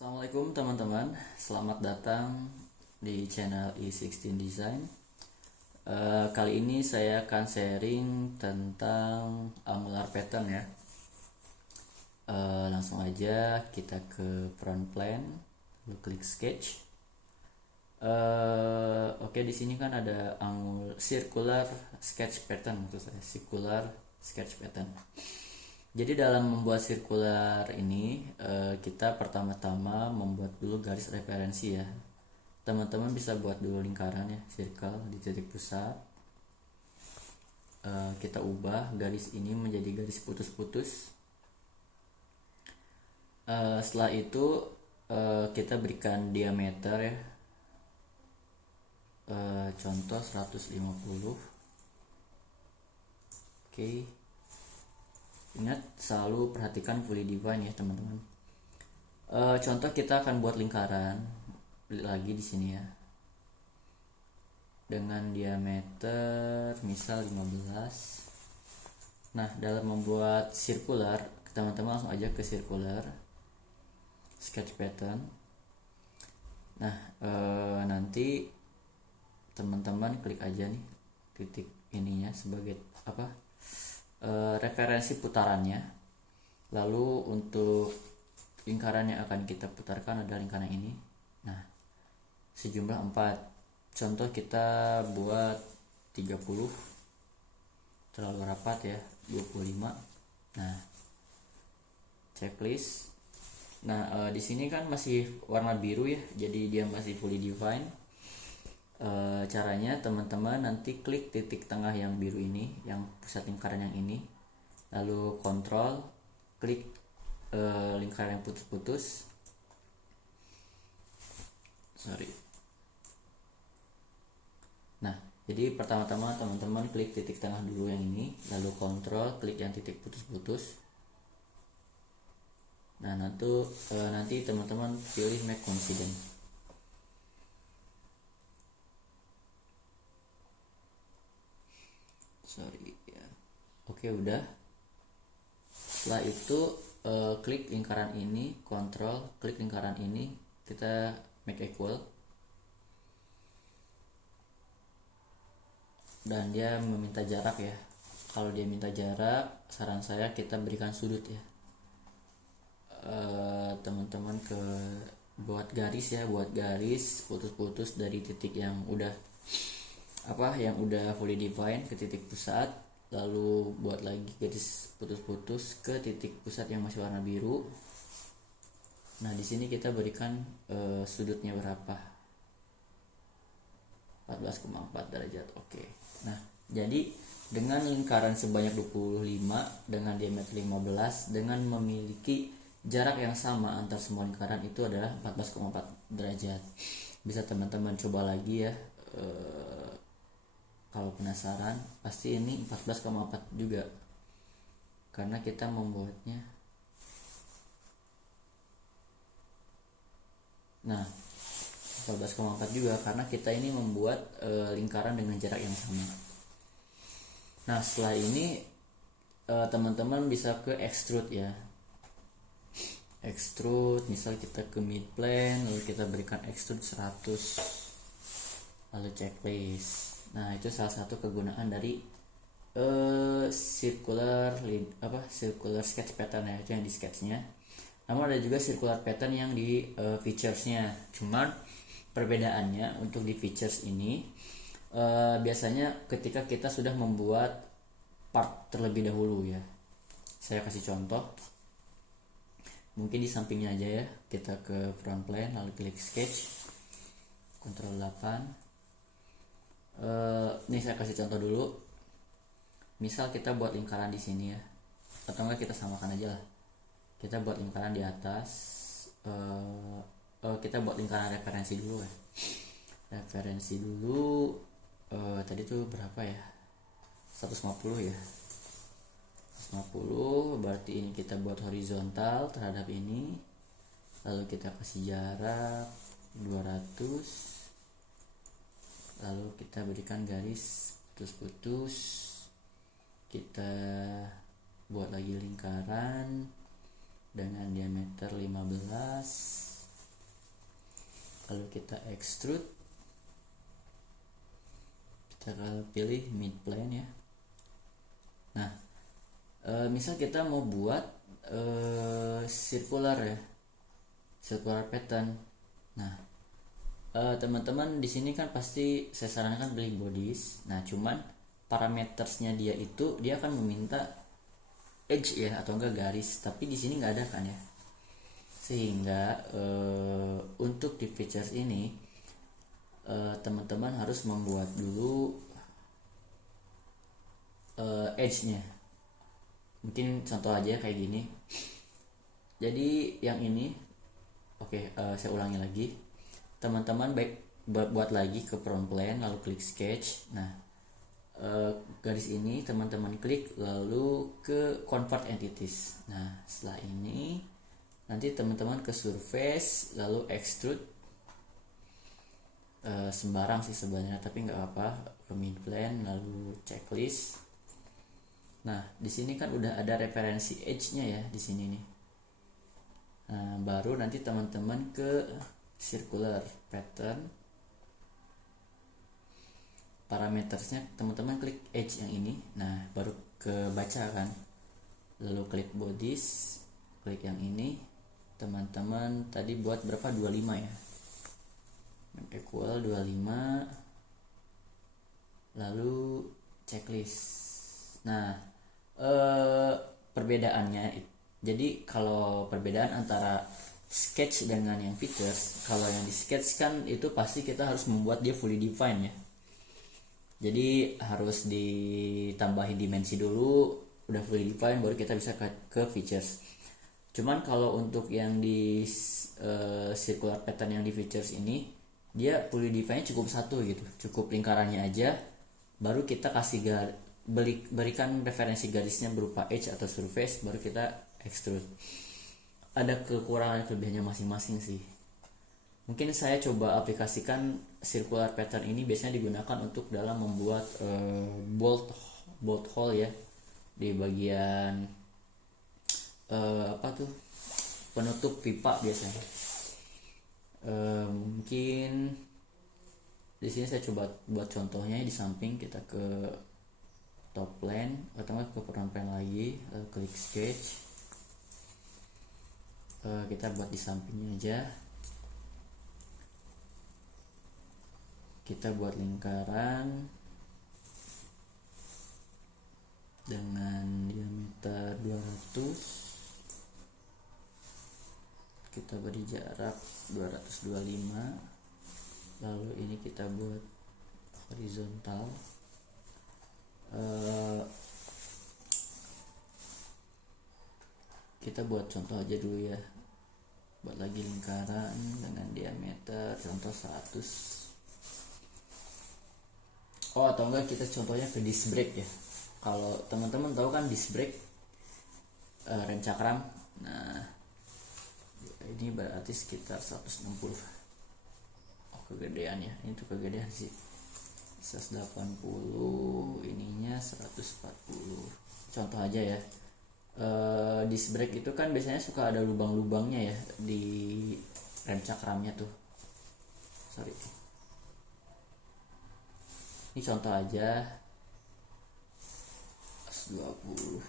Assalamualaikum teman-teman, selamat datang di channel E16 Design. Kali ini saya akan sharing tentang angular pattern ya. Langsung aja kita ke front plane, lalu klik sketch. Oke, di sini kan ada circular sketch pattern, maksud saya circular sketch pattern. Jadi dalam membuat sirkular ini kita pertama-tama membuat dulu garis referensi ya. Teman-teman bisa buat dulu lingkaran ya, circle di titik pusat. Kita ubah garis ini menjadi garis putus-putus. Setelah itu kita berikan diameter ya. Contoh 150. Oke. Ingat selalu perhatikan fully define ya teman-teman. Contoh kita akan buat lingkaran lagi di sini ya, dengan diameter misal 15. Nah, dalam membuat circular teman-teman langsung aja ke circular sketch pattern. Nah, nanti teman-teman klik aja nih titik ininya sebagai referensi putarannya. Lalu untuk lingkaran yang akan kita putarkan adalah lingkaran ini. Nah, sejumlah 4. Contoh kita buat 30, terlalu rapat ya, 25. Nah, checklist. Nah, di sini kan masih warna biru ya, jadi dia masih fully define. Caranya teman-teman nanti klik titik tengah yang biru ini, yang pusat lingkaran yang ini, lalu kontrol klik lingkaran yang putus-putus. Nah, jadi pertama-tama teman-teman klik titik tengah dulu yang ini, lalu kontrol klik yang titik putus-putus. Nah, nanti teman-teman pilih make coincident. Ya. Oke, udah. Setelah itu klik lingkaran ini, kontrol klik lingkaran ini, kita make equal. Dan dia meminta jarak ya. Kalau dia minta jarak, saran saya kita berikan sudut ya. Teman-teman buat garis ya, buat garis putus-putus dari titik yang udah fully define ke titik pusat, lalu buat lagi garis putus-putus ke titik pusat yang masih warna biru. Nah, di sini kita berikan sudutnya berapa? 14,4 derajat. Oke. Nah, jadi dengan lingkaran sebanyak 25 dengan diameter 15 dengan memiliki jarak yang sama antar semua lingkaran itu adalah 14,4 derajat. Bisa teman-teman coba lagi ya. Kalau penasaran, pasti ini 14,4 juga, karena kita membuatnya. Nah, 14,4 juga karena kita ini membuat lingkaran dengan jarak yang sama. Nah, setelah ini teman-teman bisa ke extrude ya. Extrude, misal kita ke mid plane, lalu kita berikan extrude 100, lalu checklist. Nah, itu salah satu kegunaan dari circular sketch pattern ya, itu yang di sketchnya. Namun ada juga circular pattern yang di featuresnya. Cuman perbedaannya untuk di features ini biasanya ketika kita sudah membuat part terlebih dahulu ya. Saya kasih contoh. Mungkin di sampingnya aja ya. Kita ke front plane lalu klik sketch, Ctrl 8. Ini saya kasih contoh dulu. Misal kita buat lingkaran di sini ya, atau enggak kita samakan aja lah. Kita buat lingkaran di atas. Kita buat lingkaran referensi dulu ya. Referensi dulu. Tadi tuh berapa ya? 150 ya. 150 berarti ini kita buat horizontal terhadap ini. Lalu kita kasih jarak 200. Lalu kita berikan garis putus-putus. Kita buat lagi lingkaran dengan diameter 15. lalu kita extrude, kita pilih mid plane ya. Nah, misal kita mau buat circular ya, circular pattern. Nah, teman-teman di sini kan pasti saya sarankan beli bodies. Nah, cuman parametersnya dia akan meminta edge ya atau enggak garis, tapi di sini nggak ada kan ya. Sehingga untuk di features ini teman-teman harus membuat dulu edge-nya. Mungkin contoh aja kayak gini. Jadi yang ini saya ulangi lagi. Teman-teman buat lagi ke front plane, lalu klik sketch. Nah, garis ini teman-teman klik lalu ke convert entities. Nah, setelah ini nanti teman-teman ke surface lalu extrude. Sembarang sih sebenarnya, tapi nggak apa, ke mid plane lalu checklist. Nah, di sini kan udah ada referensi edge-nya ya di sini nih. Nah, baru nanti teman-teman ke circular pattern, parametersnya teman-teman klik edge yang ini. Nah, baru ke baca kan, lalu klik bodies, klik yang ini. Teman-teman tadi buat berapa, 25 ya, equal 25, lalu checklist. Nah, perbedaannya, jadi kalau perbedaan antara sketch dengan yang features, kalau yang di sketch kan itu pasti kita harus membuat dia fully defined ya, jadi harus ditambahin dimensi dulu, udah fully defined baru kita bisa ke features. Cuman kalau untuk yang di circular pattern yang di features ini, dia fully defined cukup satu gitu, cukup lingkarannya aja, baru kita kasih berikan referensi garisnya berupa edge atau surface, baru kita extrude. Ada kekurangan kelebihannya masing-masing sih. Mungkin saya coba aplikasikan circular pattern ini biasanya digunakan untuk dalam membuat bolt hole ya, di bagian penutup pipa biasanya. Mungkin di sini saya coba buat contohnya di samping, kita ke top plane atau ke front plane lagi, klik sketch. Kita buat di sampingnya aja, kita buat lingkaran dengan diameter 200, kita beri jarak 225, lalu ini kita buat horizontal. Kita buat contoh aja dulu ya, buat lagi lingkaran dengan diameter contoh 100. Atau enggak kita contohnya ke disc brake ya. Kalau teman-teman tahu kan disc brake, rem cakram. Nah, ini berarti sekitar 160. Kegedean ya, ini tuh kegedean sih, 180, ininya 140. Contoh aja ya. Disc brake itu kan biasanya suka ada lubang-lubangnya ya di rem cakramnya tuh. Sorry. Ini contoh aja, 120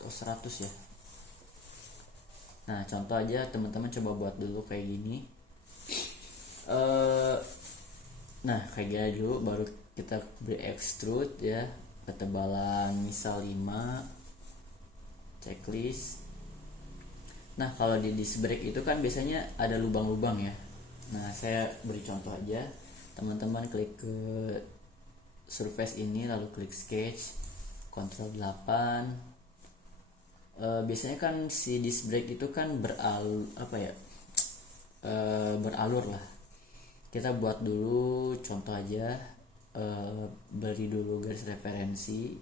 atau 100 ya. Nah, contoh aja teman-teman coba buat dulu kayak gini. Nah, kayak gini dulu, baru kita beri extrude ya, ketebalan misal 5, checklist. Nah, kalau di disc brake itu kan biasanya ada lubang-lubang ya. Nah, saya beri contoh aja, teman-teman klik ke surface ini lalu klik sketch, Ctrl 8. Biasanya kan si disc brake itu kan beralur lah. Kita buat dulu contoh aja, beri dulu garis referensi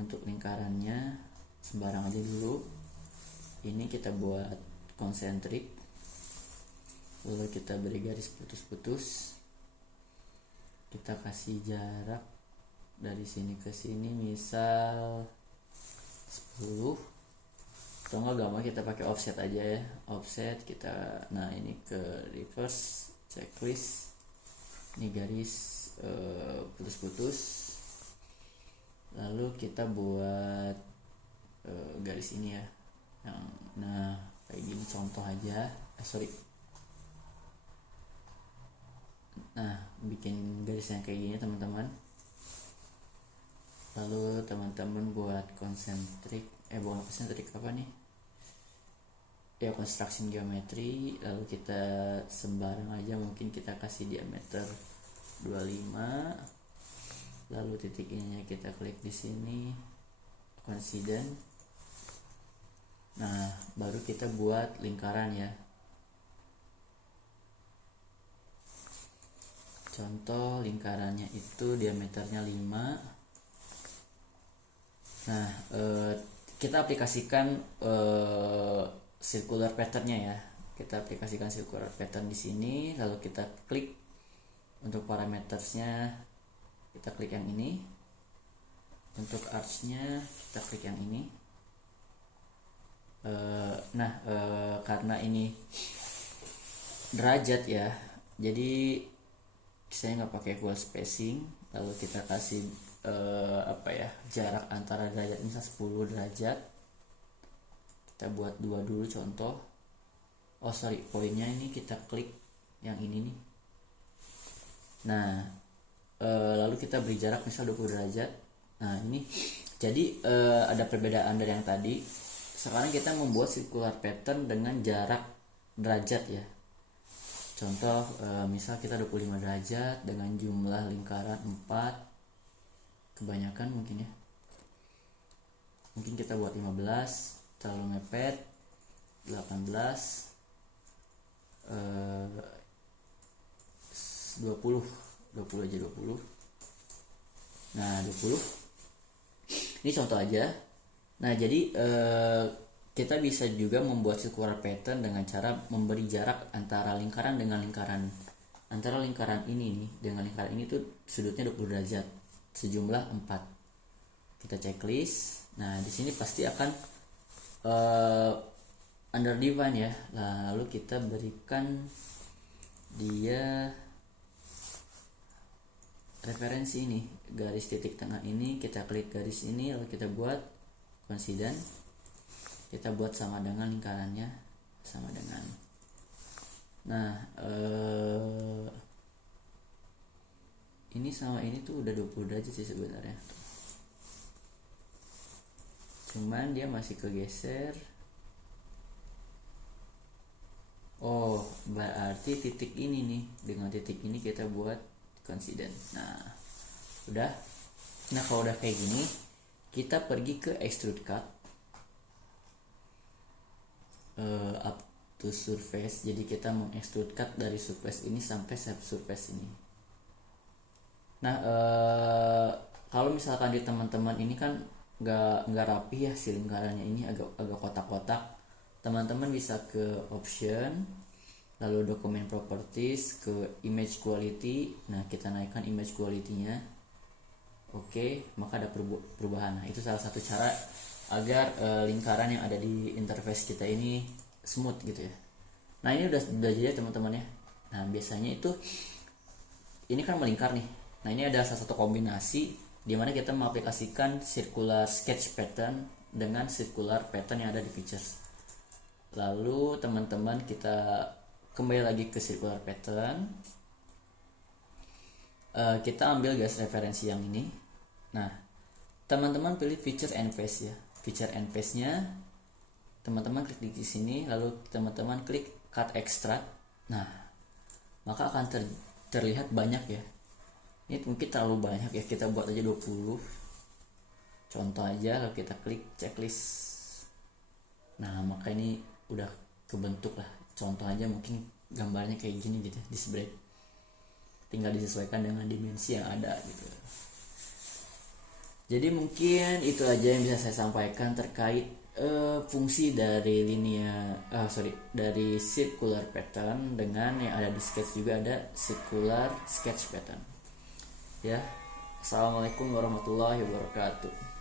untuk lingkarannya, sembarang aja dulu. Ini kita buat konsentrik, lalu kita beri garis putus-putus, kita kasih jarak dari sini ke sini misal 10. Atau nggak gampang kita pakai offset aja ya, offset kita. Nah ini ke reverse checklist, ini garis putus-putus, lalu kita buat garis ini ya yang, nah kayak gini contoh aja, nah bikin garis yang kayak gini teman-teman. Lalu teman-teman buat konsentrik, bukan konsentrik, apa nih ya, construction geometry. Lalu kita sembarang aja, mungkin kita kasih diameter 25, lalu titik ininya kita klik di sini, coincident. Nah baru kita buat lingkaran ya, contoh lingkarannya itu diameternya 5. Nah kita aplikasikan circular patternnya ya, kita aplikasikan circular pattern di sini, lalu kita klik untuk parametersnya, kita klik yang ini, untuk archnya kita klik yang ini. Karena ini derajat ya, jadi saya nggak pakai equal spacing, lalu kita kasih jarak antara derajat misal 10 derajat, kita buat 2 dulu contoh. Poinnya ini kita klik yang ini nih. Nah lalu kita beri jarak misal 20 derajat. Nah ini jadi ada perbedaan dari yang tadi. Sekarang kita membuat circular pattern dengan jarak derajat ya. Contoh misal kita 25 derajat dengan jumlah lingkaran 4, kebanyakan mungkin ya, mungkin kita buat 15, terlalu mepet, 18, 20 aja, 20. Nah 20 ini contoh aja. Nah jadi kita bisa juga membuat circular pattern dengan cara memberi jarak antara lingkaran dengan lingkaran, antara lingkaran ini nih dengan lingkaran ini tuh sudutnya 20 derajat, sejumlah 4. Kita checklist. Nah di sini pasti akan under define ya. Lalu kita berikan dia referensi ini, garis titik tengah ini, kita klik garis ini, lalu kita buat coincident, kita buat sama dengan lingkarannya, sama dengan. Nah ini sama ini tuh udah 20 derajat sih sebenarnya, cuman dia masih kegeser. Oh berarti titik ini nih, dengan titik ini kita buat coincident. Nah udah. Nah kalau udah kayak gini, kita pergi ke extrude cut, up to surface. Jadi kita mengextrude cut dari surface ini sampai surface ini. Nah kalau misalkan di teman-teman ini kan nggak rapi ya si lingkarannya ini, agak kotak-kotak, teman-teman bisa ke option, lalu dokumen properties, ke image quality. Nah kita naikkan image quality-nya. Oke, maka ada perubahan. Nah itu salah satu cara agar lingkaran yang ada di interface kita ini smooth gitu ya. Nah ini udah jadi teman-teman ya. Nah biasanya itu ini kan melingkar nih. Nah ini ada salah satu kombinasi di mana kita mengaplikasikan circular sketch pattern dengan circular pattern yang ada di features. Lalu teman-teman kita kembali lagi ke circular pattern, kita ambil garis referensi yang ini. Nah teman-teman pilih feature and face ya, feature and face nya teman-teman klik di sini, lalu teman-teman klik cut extract. Nah maka akan terlihat banyak ya, ini mungkin terlalu banyak ya, kita buat aja 20 contoh aja, lalu kita klik checklist. Nah maka ini udah kebentuk lah. Contoh aja mungkin gambarnya kayak gini gitu, display, tinggal disesuaikan dengan dimensi yang ada gitu. Jadi mungkin itu aja yang bisa saya sampaikan terkait fungsi dari dari circular pattern dengan yang ada di sketch. Juga ada circular sketch pattern ya. Assalamualaikum warahmatullahi wabarakatuh.